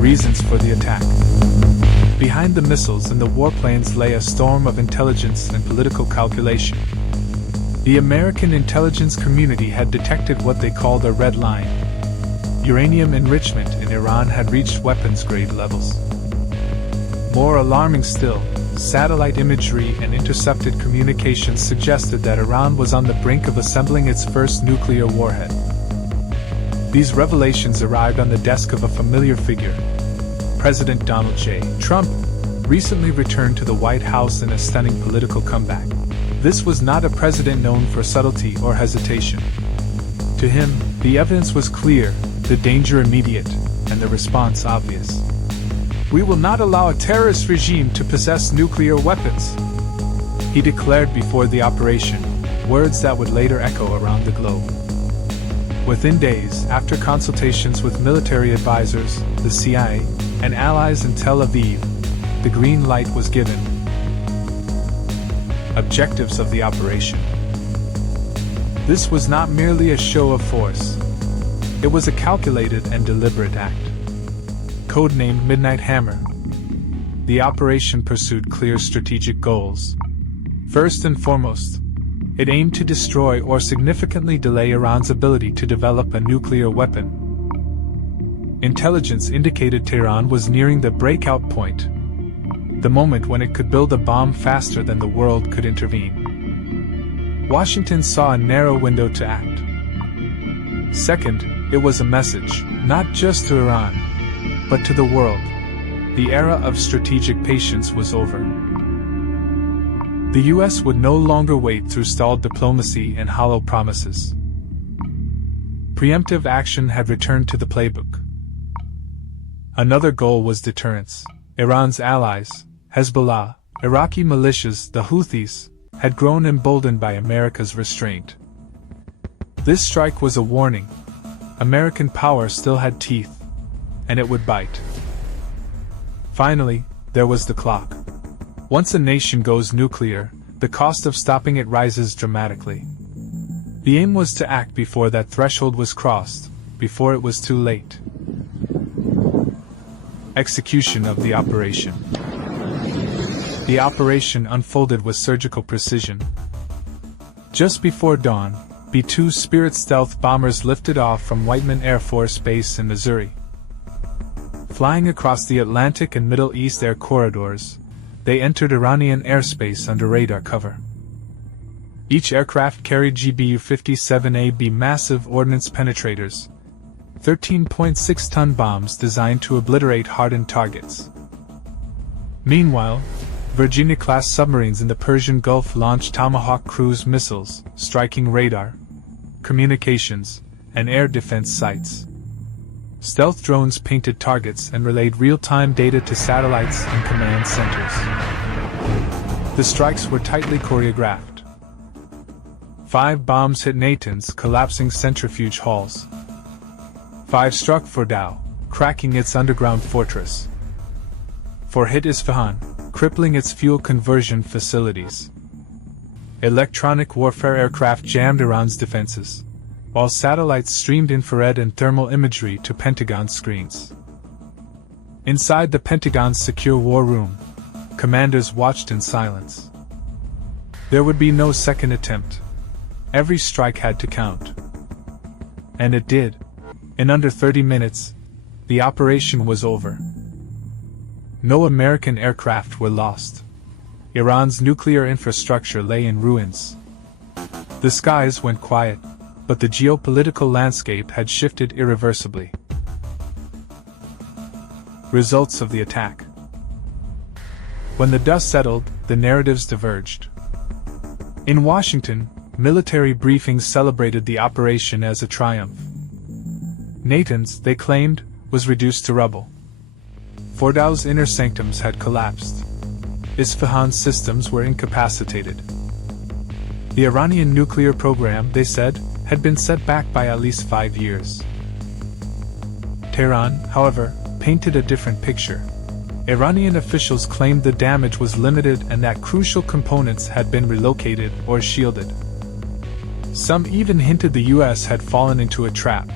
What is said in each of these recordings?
Reasons for the attack. Behind the missiles and the warplanes lay a storm of intelligence and political calculation. The American intelligence community had detected what they called a red line. Uranium enrichment in Iran had reached weapons-grade levels. More alarming still, satellite imagery and intercepted communications suggested that Iran was on the brink of assembling its first nuclear warhead. These revelations arrived on the desk of a familiar figure. President Donald J. Trump recently returned to the White House in a stunning political comeback. This was not a president known for subtlety or hesitation. To him, the evidence was clear, the danger immediate, and the response obvious. "We will not allow a terrorist regime to possess nuclear weapons," he declared before the operation, words that would later echo around the globe. Within days, after consultations with military advisors, the CIA, and allies in Tel Aviv, the green light was given. Objectives of the operation. This was not merely a show of force. It was a calculated and deliberate act. Codenamed Midnight Hammer, the operation pursued clear strategic goals. First and foremost, it aimed to destroy or significantly delay Iran's ability to develop a nuclear weapon. Intelligence indicated Tehran was nearing the breakout point, the moment when it could build a bomb faster than the world could intervene. Washington saw a narrow window to act. Second, it was a message, not just to Iran, but to the world. The era of strategic patience was over. The US would no longer wait through stalled diplomacy and hollow promises. Preemptive action had returned to the playbook. Another goal was deterrence. Iran's allies, Hezbollah, Iraqi militias, the Houthis, had grown emboldened by America's restraint. This strike was a warning. American power still had teeth, and it would bite. Finally, there was the clock. Once a nation goes nuclear, the cost of stopping it rises dramatically. The aim was to act before that threshold was crossed, before it was too late. Execution of the operation. The operation unfolded with surgical precision. Just before dawn, B-2 Spirit stealth bombers lifted off from Whiteman Air Force Base in Missouri. Flying across the Atlantic and Middle East air corridors, they entered Iranian airspace under radar cover. Each aircraft carried GBU-57AB massive ordnance penetrators, 13.6-ton bombs designed to obliterate hardened targets. Meanwhile, Virginia-class submarines in the Persian Gulf launched Tomahawk cruise missiles, striking radar, communications, and air defense sites. Stealth drones painted targets and relayed real-time data to satellites and command centers. The strikes were tightly choreographed. 5 bombs hit Natanz, collapsing centrifuge halls. 5 struck Fordow, cracking its underground fortress. 4 hit Isfahan, crippling its fuel conversion facilities. Electronic warfare aircraft jammed Iran's defenses, while satellites streamed infrared and thermal imagery to Pentagon screens. Inside the Pentagon's secure war room, commanders watched in silence. There would be no second attempt. Every strike had to count. And it did. In under 30 minutes, the operation was over. No American aircraft were lost. Iran's nuclear infrastructure lay in ruins. The skies went quiet, but the geopolitical landscape had shifted irreversibly. Results of the attack. When the dust settled, the narratives diverged. In Washington, military briefings celebrated the operation as a triumph. Natanz, they claimed, was reduced to rubble. Fordow's inner sanctums had collapsed. Isfahan's systems were incapacitated. The Iranian nuclear program, they said, had been set back by at least 5 years. Tehran, however, painted a different picture. Iranian officials claimed the damage was limited and that crucial components had been relocated or shielded. Some even hinted the US had fallen into a trap.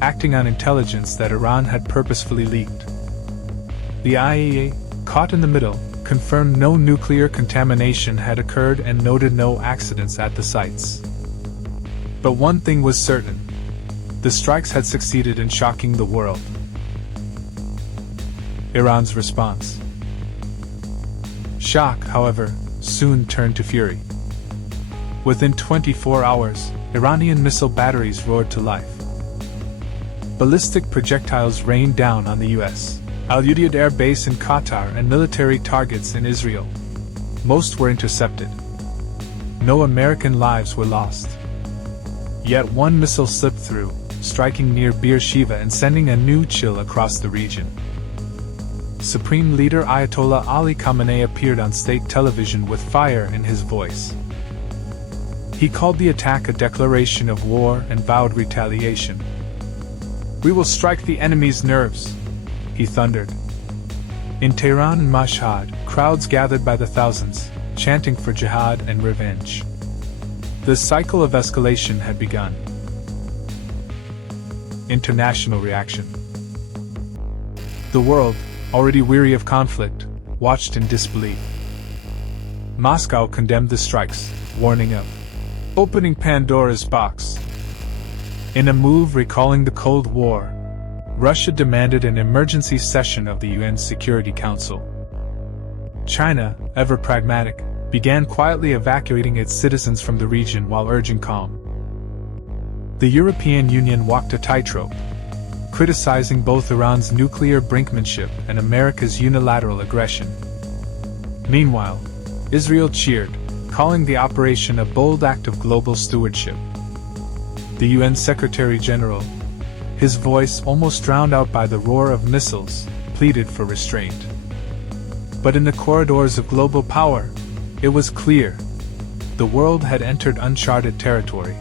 acting on intelligence that Iran had purposefully leaked. The IAEA, caught in the middle, confirmed no nuclear contamination had occurred and noted no accidents at the sites. But one thing was certain: the strikes had succeeded in shocking the world. Iran's response. Shock, however, soon turned to fury. Within 24 hours, Iranian missile batteries roared to life. Ballistic projectiles rained down on the U.S. Al-Udeid Air Base in Qatar and military targets in Israel. Most were intercepted. No American lives were lost. Yet one missile slipped through, striking near Beersheba and sending a new chill across the region. Supreme Leader Ayatollah Ali Khamenei appeared on state television with fire in his voice. He called the attack a declaration of war and vowed retaliation. "We will strike the enemy's nerves," he thundered. In Tehran and Mashhad, crowds gathered by the thousands, chanting for jihad and revenge. The cycle of escalation had begun. International reaction. The world, already weary of conflict, watched in disbelief. Moscow condemned the strikes, warning of opening Pandora's box. In a move recalling the Cold War, Russia demanded an emergency session of the UN Security Council. China, ever pragmatic, began quietly evacuating its citizens from the region while urging calm. The European Union walked a tightrope, criticizing both Iran's nuclear brinkmanship and America's unilateral aggression. Meanwhile, Israel cheered, calling the operation a bold act of global stewardship. The UN Secretary-General, his voice almost drowned out by the roar of missiles, pleaded for restraint. But in the corridors of global power, it was clear: the world had entered uncharted territory.